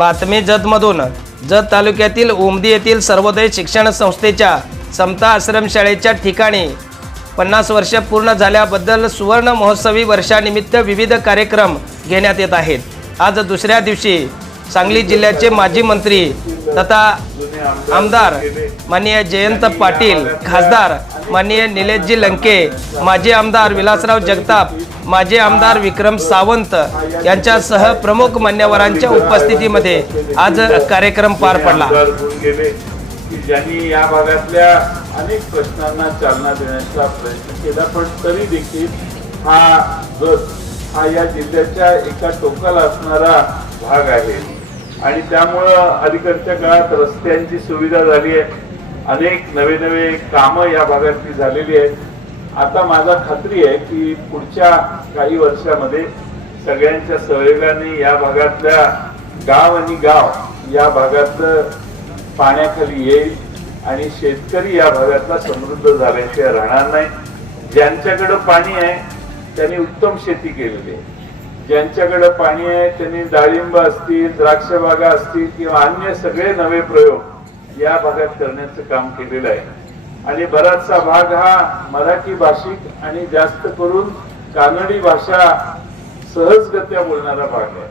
बातमी जतमधून. जत तालुक्यातील उमदी येथील सर्वोदय शिक्षण संस्थेच्या समता आश्रमशाळेच्या ठिकाणी पन्नास वर्ष पूर्ण झाल्याबद्दल सुवर्ण महोत्सवी वर्षानिमित्त विविध कार्यक्रम घेण्यात येत आहेत. आज दुसऱ्या दिवशी सांगली जिल्ह्याचे माजी मंत्री तथा आमदार माननीय जयंत पाटील खासदार माननीय निलेशजी लंके माजी आमदार विलासराव जगताप माजी आमदार विक्रम सावंत यांच्यासह प्रमुख मान्यवरांच्या उपस्थितीमध्ये आज कार्यक्रम पार पडला. ज्यांनी या भागातल्या अनेक प्रश्नांना चालना देण्याचा प्रयत्न केला पण तरी देखील हा गट हा या जिल्ह्याच्या एका टोकाला असणारा भाग आहे. आणि त्यामुळं अलीकडच्या काळात रस्त्यांची सुविधा झाली आहे. अनेक नवे नवे कामं या भागातली झालेली आहेत. आता माझा खात्री आहे की पुढच्या काही वर्षामध्ये सगळ्यांच्या सहयोगाने या भागातल्या गाव आणि गाव या भागातलं पाण्याखाली येईल आणि शेतकरी या भागातला समृद्ध झाल्याशिवाय राहणार नाही. ज्यांच्याकडं पाणी आहे त्यांनी उत्तम शेती केलेली आहे. ज्यांच्याकडं पाणी आहे त्यांनी डाळिंब असतील द्राक्ष बागा असतील किंवा अन्य सगळे नवे प्रयोग या भागात करण्याचं काम केलेलं आहे. आणि बराचसा भाग हा मराठी भाषिक आणि जास्त करून कानडी भाषा सहजगत्या बोलणारा भाग आहे.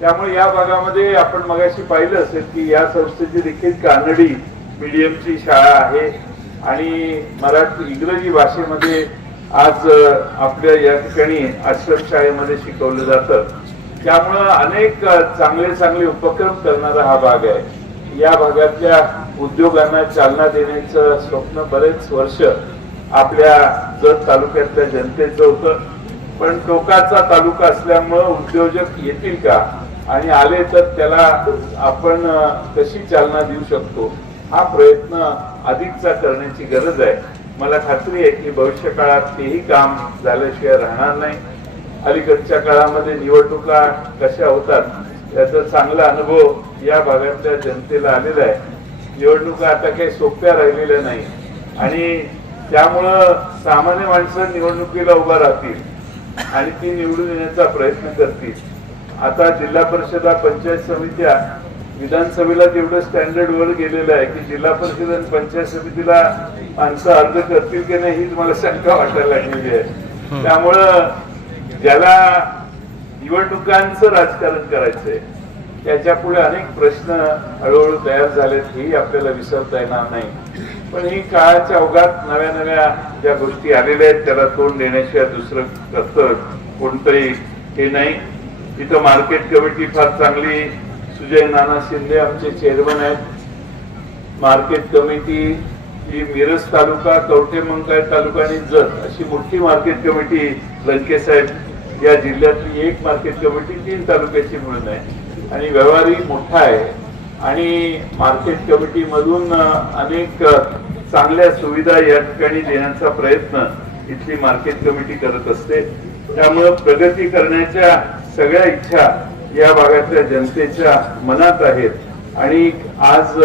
त्यामुळे या भागामध्ये आपण मगाशी पाहिलं असेल की या संस्थेची देखील कानडी मीडियमची शाळा आहे आणि मराठी इंग्रजी भाषेमध्ये आज आपल्या या ठिकाणी आश्रमशाळेमध्ये शिकवलं जातं. त्यामुळं अनेक चांगले चांगले उपक्रम करणारा हा भाग आहे. या भागातल्या उद्योगांना चालना देण्याचं स्वप्न बरेच वर्ष आपल्या जत तालुक्यातल्या जनतेचं होतं. पण टोकाचा तालुका असल्यामुळं उद्योजक येतील का? आणि आले तर त्याला आपण कशी चालना देऊ शकतो? हा प्रयत्न अधिकचा करण्याची गरज आहे. मला खात्री आहे की भविष्य काळात तेही काम झाल्याशिवाय राहणार नाही. अलीकडच्या काळामध्ये निवडणुका कशा होतात याचा चांगला अनुभव या भागातल्या जनतेला आलेला आहे. निवडणुका आता काही सोप्या राहिलेल्या नाही. आणि त्यामुळं सामान्य माणसं निवडणुकीला उभा राहतील आणि ती निवडून येण्याचा प्रयत्न करतील. आता जिल्हा परिषदा पंचायत समित्या विधानसभेला जेवढं स्टँडर्ड वर गेलेलं आहे की जिल्हा परिषद आणि पंचायत समितीला माणसं अर्ज करतील की नाही हीच मला शंका वाटायला लागलेली आहे. त्यामुळं ज्याला निवडणुकांचं राजकारण करायचंय त्याच्या पुढे अनेक प्रश्न हळूहळू तयार झालेत हेही आपल्याला विसरता येणार नाही. पण ही काळाच्या अवघात नव्या नव्या ज्या गोष्टी आलेल्या आहेत त्याला तोंड देण्याशिवाय दुसरं करतं कोणतंही हे नाही. इथं मार्केट कमिटी फार चांगली सुजय नाना शिंदे आमचे चेअरमन आहेत. मार्केट कमिटी ही मिरज तालुका कवठे तालुका आणि जत अशी मोठी मार्केट कमिटी लंकेसाहेब या जिल्ह्यातली एक मार्केट कमिटी तीन तालुक्याची मिळून आहे. आणि व्यवहारही मोठा आहे. आणि मार्केट कमिटी मधून अनेक चांगल्या सुविधा या ठिकाणी देण्याचा प्रयत्न इथली मार्केट कमिटी करत असते. त्यामुळं प्रगती करण्याच्या सगळ्या इच्छा या भागातल्या जनतेच्या मनात आहेत. आणि आज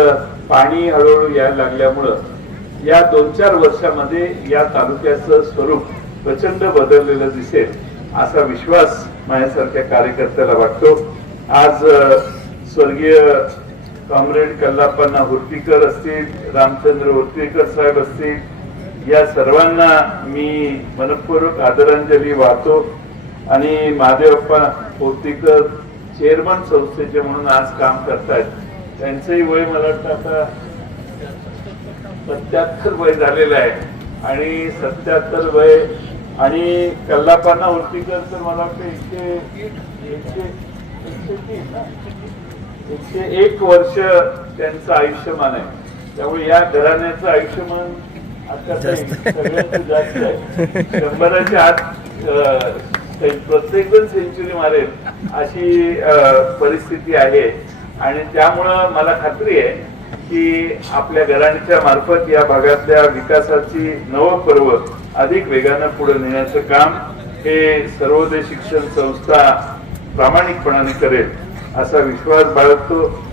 पाणी हळूहळू यायला लागल्यामुळं या दोन चार वर्षामध्ये या तालुक्याचं स्वरूप प्रचंड बदललेलं दिसेल असा विश्वास माझ्यासारख्या कार्यकर्त्याला वाटतो. आज स्वर्गीय कॉम्रेड कल्लाप्पा हुर्तीकर असतील रामचंद्र हुर्तीकर साहेब असतील या सर्वांना मी मनपूर्वक आदरांजली वाहतो. आणि महादेवप्पा हुर्तीकर चेअरमन संस्थेचे म्हणून आज काम करतायत. त्यांचंही वय मला वाटतं आता सत्याहत्तर वय झालेलं आहे. आणि सत्याहत्तर वय आणि कल्लापांना उर्तीकर तर मला वाटतं एकशे एकशे एकशे एक वर्ष त्यांचं आयुष्यमान आहे. त्यामुळे या घराण्याचं आयुष्यमान आता सगळ्यांचं जास्त आहे. शंभराच्या आत प्रत्येक जण सेंचुरी मारेल अशी परिस्थिती आहे. आणि त्यामुळं मला खात्री आहे की आपल्या घराण्याच्या मार्फत या भागातल्या विकासाची नव पर्व अधिक वेगानं पुढे नेण्याचं काम हे सर्वोदय शिक्षण संस्था प्रामाणिकपणाने करेल असा विश्वास बाळगतो.